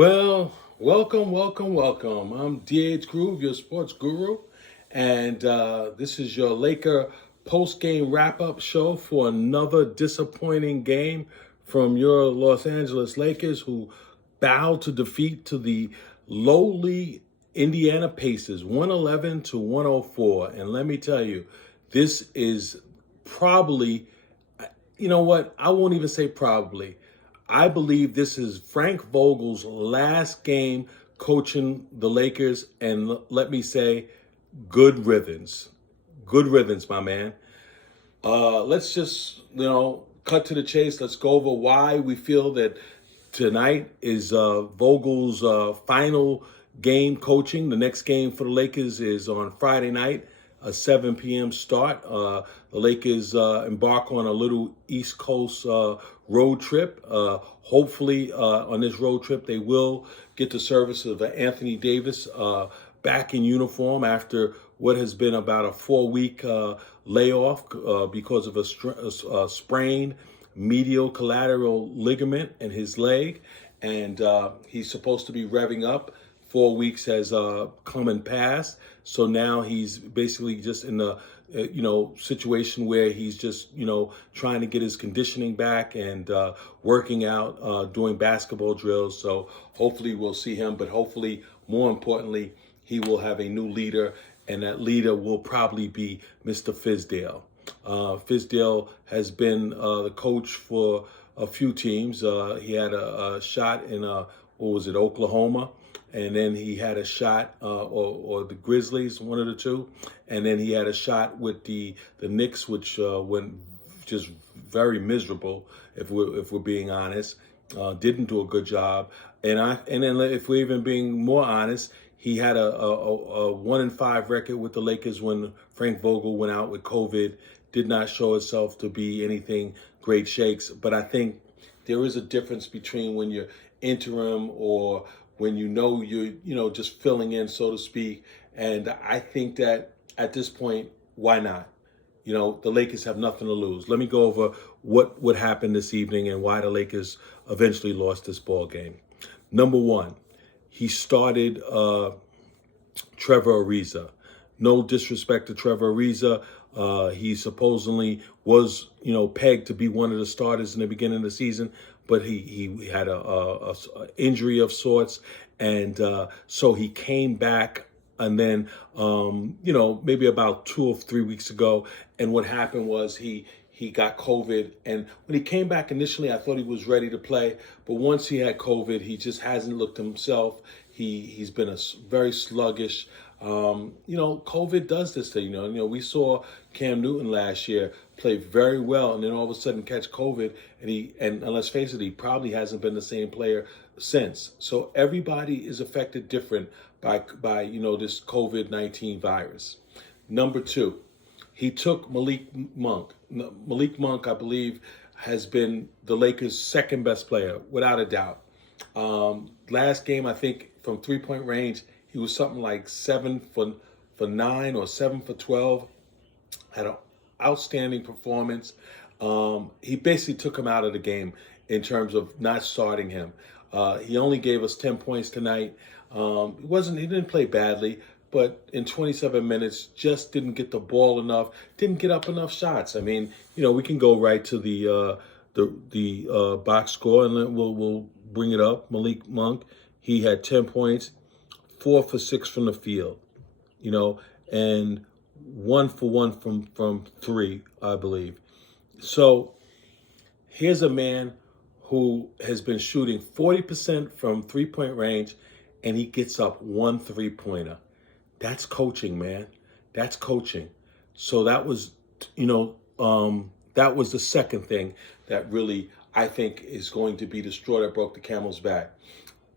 Well, welcome. I'm DH Groove, your sports guru, and this is your Laker post-game wrap-up show for another disappointing game from your Los Angeles Lakers, who bowed to defeat to the lowly Indiana Pacers, 111 to 104. And let me tell you, this is probably, you know what? I won't even say probably. I believe this is Frank Vogel's last game coaching the Lakers, and let me say, good riddance. Good riddance, my man. Let's just, cut to the chase. Let's go over why we feel that tonight is Vogel's final game coaching. The next game for the Lakers is on Friday night, a 7 p.m. start. The Lakers embark on a little East Coast road trip. Hopefully, on this road trip, they will get the service of Anthony Davis back in uniform after what has been about a 4-week layoff because of a sprained medial collateral ligament in his leg. And he's supposed to be revving up. 4 weeks has come and passed. So now he's basically just in the situation where he's just, trying to get his conditioning back and working out, doing basketball drills. So hopefully we'll see him, but hopefully, more importantly, he will have a new leader, and that leader will probably be Mr. Fizdale. Fizdale has been the coach for a few teams. He had a shot in, Oklahoma. And then he had a shot, or the Grizzlies, one of the two. And then he had a shot with the Knicks, which went just very miserable, if we're being honest. Didn't do a good job. And then if we're even being more honest, he had a 1-5 record with the Lakers when Frank Vogel went out with COVID. Did not show itself to be anything great shakes. But I think there is a difference between when you're interim or when you're just filling in, so to speak. And I think that at this point, why not? The Lakers have nothing to lose. Let me go over what would happen this evening and why the Lakers eventually lost this ball game. Number one, he started Trevor Ariza. No disrespect to Trevor Ariza. He supposedly was, pegged to be one of the starters in the beginning of the season, but he had a injury of sorts, and so he came back, and then maybe about 2 or 3 weeks ago, and what happened was he got COVID, and when he came back initially, I thought he was ready to play, but once he had COVID, he just hasn't looked himself. He's been very sluggish. COVID does this thing. We saw Cam Newton last year play very well, and then all of a sudden catch COVID, and let's face it, he probably hasn't been the same player since. So everybody is affected different by this COVID-19 virus. Number two, he took Malik Monk. Malik Monk, I believe, has been the Lakers' second best player, without a doubt. Last game, I think, from 3-point range, he was something like 7 for 9 or 7 for 12. Had an outstanding performance. He basically took him out of the game in terms of not starting him. He only gave us 10 points tonight. He didn't play badly, but in 27 minutes, just didn't get the ball enough. Didn't get up enough shots. I mean, we can go right to the box score, and then we'll bring it up. Malik Monk, he had 10 points. 4 for 6 from the field, and 1 for 1 from 3, I believe. So here's a man who has been shooting 40% from 3-point range, and he gets up 1 3-pointer. That's coaching, man. That's coaching. So that was, that was the second thing that really, I think, is going to be the straw that broke the camel's back.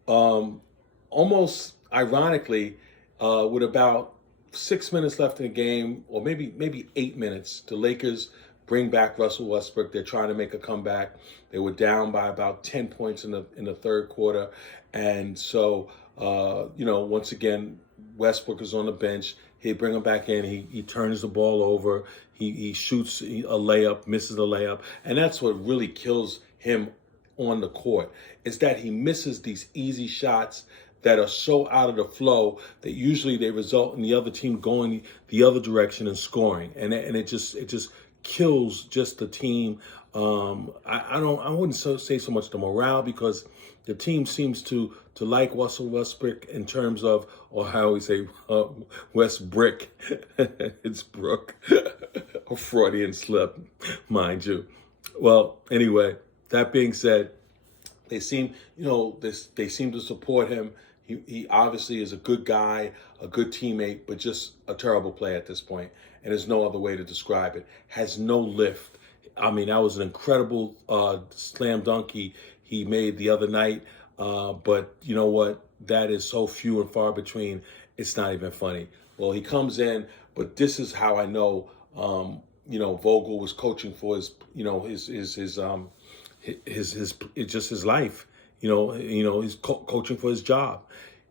Almost ironically, with about 6 minutes left in the game, or maybe 8 minutes, the Lakers bring back Russell Westbrook. They're trying to make a comeback. They were down by about 10 points in the third quarter, and so once again, Westbrook is on the bench. He bring him back in. He turns the ball over. He shoots a layup, misses the layup, and that's what really kills him on the court. It's that he misses these easy shots that are so out of the flow that usually they result in the other team going the other direction and scoring, and it just kills just the team. I wouldn't say so much the morale, because the team seems to like Russell Westbrook in terms of, or how we say, Westbrook. It's Brook, a Freudian slip, mind you. Well, anyway, that being said, they seem, they seem to support him. He obviously is a good guy, a good teammate, but just a terrible player at this point. And there's no other way to describe it. Has no lift. I mean, that was an incredible slam dunk he made the other night. But you know what? That is so few and far between. It's not even funny. Well, he comes in, but this is how I know, Vogel was coaching for his just his life. He's coaching for his job.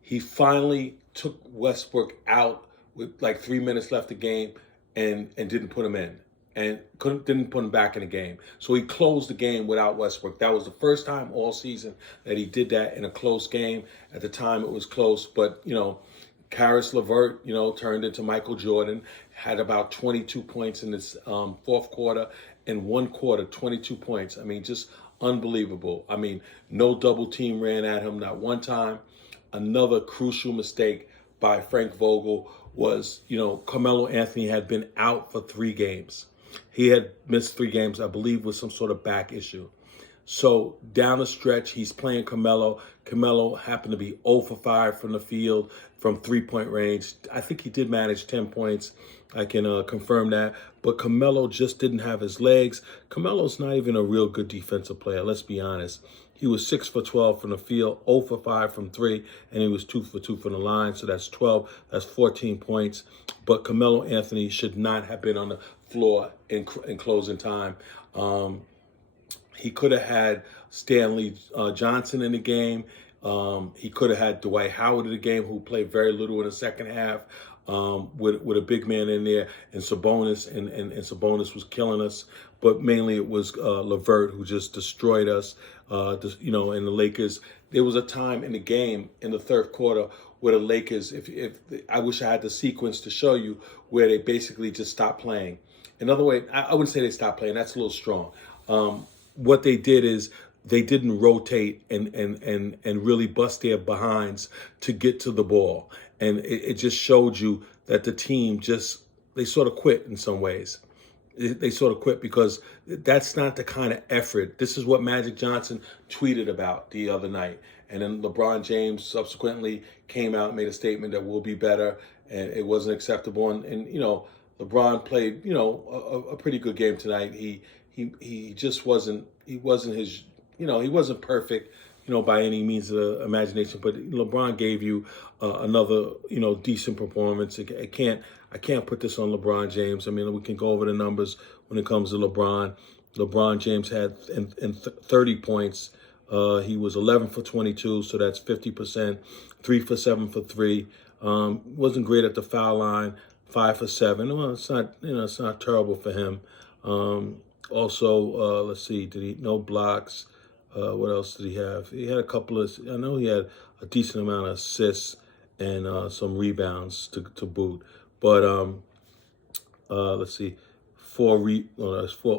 He finally took Westbrook out with like 3 minutes left the game, and didn't put him in, and didn't put him back in the game. So he closed the game without Westbrook. That was the first time all season that he did that in a close game. At the time, it was close, but Karis LeVert, turned into Michael Jordan, had about 22 points in this fourth quarter. In one quarter, 22 points. I mean, just unbelievable. I mean, no double team ran at him, not one time. Another crucial mistake by Frank Vogel was, Carmelo Anthony had been out for 3 games. He had missed 3 games, I believe, with some sort of back issue. So down the stretch, he's playing Carmelo. Carmelo happened to be 0 for 5 from the field, from 3-point range. I think he did manage 10 points. I can confirm that. But Carmelo just didn't have his legs. Carmelo's not even a real good defensive player, let's be honest. He was 6 for 12 from the field, 0 for 5 from 3, and he was 2 for 2 from the line. So that's 12. That's 14 points. But Carmelo Anthony should not have been on the floor in closing time. He could have had Stanley Johnson in the game. He could have had Dwight Howard in the game, who played very little in the second half, with a big man in there, and Sabonis, and Sabonis was killing us. But mainly it was LeVert, who just destroyed us. And the Lakers. There was a time in the game in the third quarter where the Lakers, if I wish I had the sequence to show you, where they basically just stopped playing. In other words, I wouldn't say they stopped playing. That's a little strong. What they did is they didn't rotate and really bust their behinds to get to the ball. And it just showed you that the team they sort of quit in some ways. They sort of quit because that's not the kind of effort. This is what Magic Johnson tweeted about the other night. And then LeBron James subsequently came out and made a statement that we'll be better, and it wasn't acceptable. And LeBron played, a pretty good game tonight. He just wasn't his, he wasn't perfect, by any means of the imagination, but LeBron gave you another, decent performance. I can't put this on LeBron James. I mean, we can go over the numbers when it comes to LeBron. LeBron James had 30 points. He was 11 for 22, so that's 50%. 3 for 7 for 3. Wasn't great at the foul line. 5 for 7. Well, it's not terrible for him. Also, let's see, no blocks? What else did he have? He had a couple of, I know he had a decent amount of assists and some rebounds to boot. But let's see, 4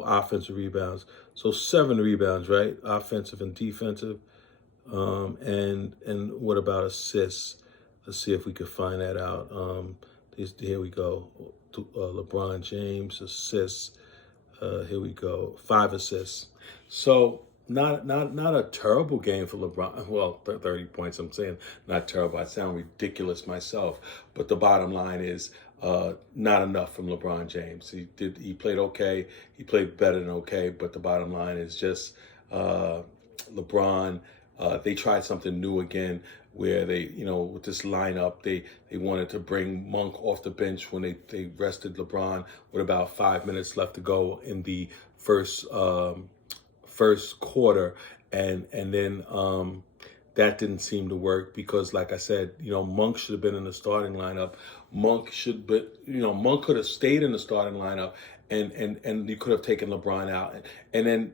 offensive rebounds. So 7 rebounds, right? Offensive and defensive. And what about assists? Let's see if we could find that out. Here we go. LeBron James assists. Here we go. 5 assists. So not a terrible game for LeBron. Well, 30 points. I'm saying not terrible. I sound ridiculous myself. But the bottom line is not enough from LeBron James. He played okay. He played better than okay. But the bottom line is just LeBron. They tried something new again, where they, with this lineup, they wanted to bring Monk off the bench when they rested LeBron with about 5 minutes left to go in the first quarter, and then that didn't seem to work because, like I said, Monk should have been in the starting lineup. Monk could have stayed in the starting lineup, and you could have taken LeBron out, and then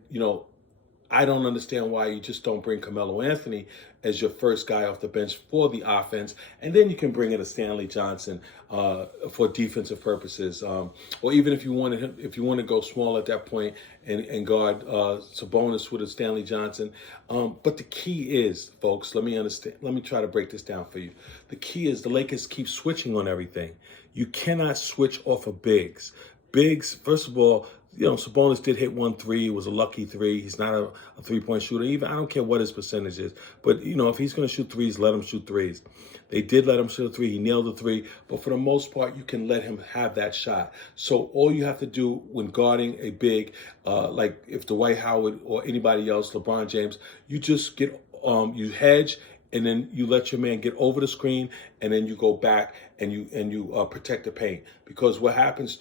I don't understand why you just don't bring Carmelo Anthony as your first guy off the bench for the offense, and then you can bring in a Stanley Johnson for defensive purposes, or even if you want to go small at that point and guard Sabonis with a Stanley Johnson. But the key is, folks, let me try to break this down for you. The key is the Lakers keep switching on everything. You cannot switch off of bigs. Bigs, first of all, Sabonis did hit 1 3. It was a lucky 3. He's not a three-point shooter. Even I don't care what his percentage is. But, if he's going to shoot threes, let him shoot threes. They did let him shoot a 3. He nailed the 3. But for the most part, you can let him have that shot. So all you have to do when guarding a big, like if Dwight Howard or anybody else, LeBron James, you just you hedge, and then you let your man get over the screen, and then you go back and you protect the paint. Because what happens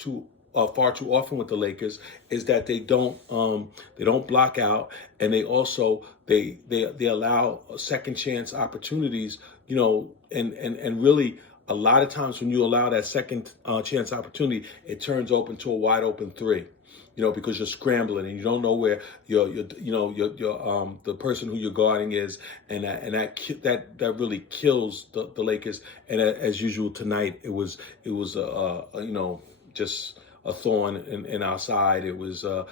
far too often with the Lakers is that they don't block out, and they also they allow second chance opportunities, and really a lot of times when you allow that second chance opportunity, it turns open to a wide open 3. Because you're scrambling and you don't know where the person who you're guarding is, and that really kills the Lakers. And as usual tonight, it was just a thorn in our side. It was the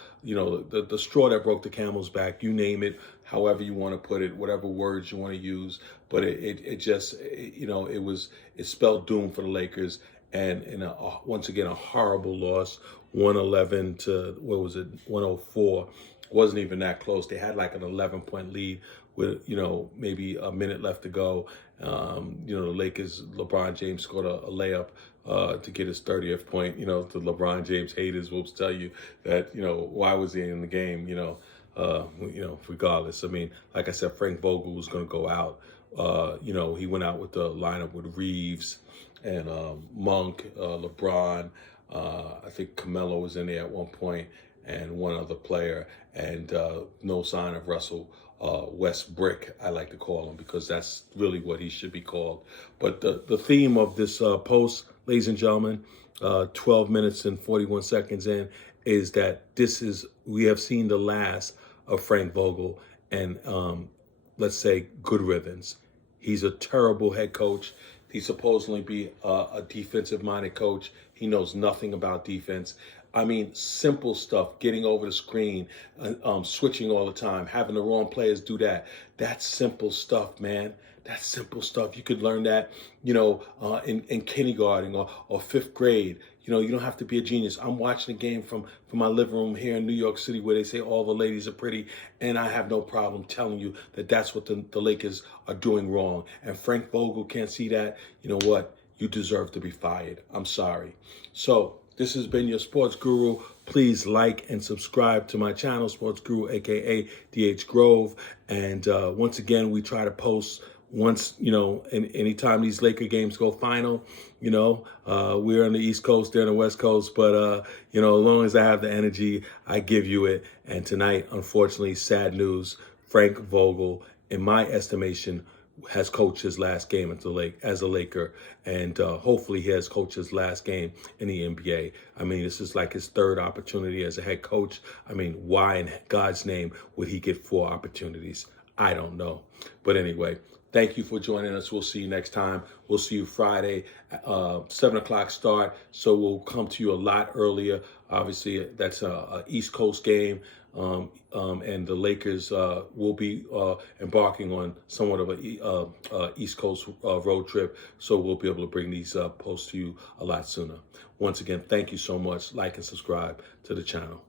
straw that broke the camel's back. You name it, however you want to put it, whatever words you want to use. But it spelled doom for the Lakers, and once again a horrible loss. 111 to 104. Wasn't even that close. They had like an 11-point lead with maybe a minute left to go. The Lakers, LeBron James scored a layup to get his 30th point. The LeBron James haters will tell you that why was he in the game? Regardless. I mean, like I said, Frank Vogel was going to go out. He went out with the lineup with Reeves and Monk, LeBron. I think Carmelo was in there at one point, and one other player, and no sign of Russell Westbrook, I like to call him, because that's really what he should be called. But the theme of this post, ladies and gentlemen, 12 minutes and 41 seconds in, is that we have seen the last of Frank Vogel, and let's say good riddance. He's a terrible head coach. He's supposedly be a defensive-minded coach. He knows nothing about defense. I mean, simple stuff, getting over the screen, switching all the time, having the wrong players do that. That's simple stuff, man. That's simple stuff. You could learn that, in kindergarten or fifth grade. You don't have to be a genius. I'm watching a game from my living room here in New York City where they say all the ladies are pretty, and I have no problem telling you that that's what the Lakers are doing wrong. And Frank Vogel can't see that. You know what? You deserve to be fired. I'm sorry. So this has been your sports guru. Please like and subscribe to my channel, Sports Guru, aka DH Grove. And once again, we try to post once, and anytime these Laker games go final, we're on the East Coast, they're on the West Coast, but, as long as I have the energy, I give you it. And tonight, unfortunately, sad news, Frank Vogel, in my estimation, has coached his last game as a Laker, and hopefully he has coached his last game in the NBA. I mean, this is like his third opportunity as a head coach. I mean, why in God's name would he get 4 opportunities? I don't know. But anyway, thank you for joining us. We'll see you next time. We'll see you Friday, 7 o'clock start. So we'll come to you a lot earlier. Obviously, that's a East Coast game. And the Lakers will be embarking on somewhat of a East Coast road trip. So we'll be able to bring these posts to you a lot sooner. Once again, thank you so much. Like and subscribe to the channel.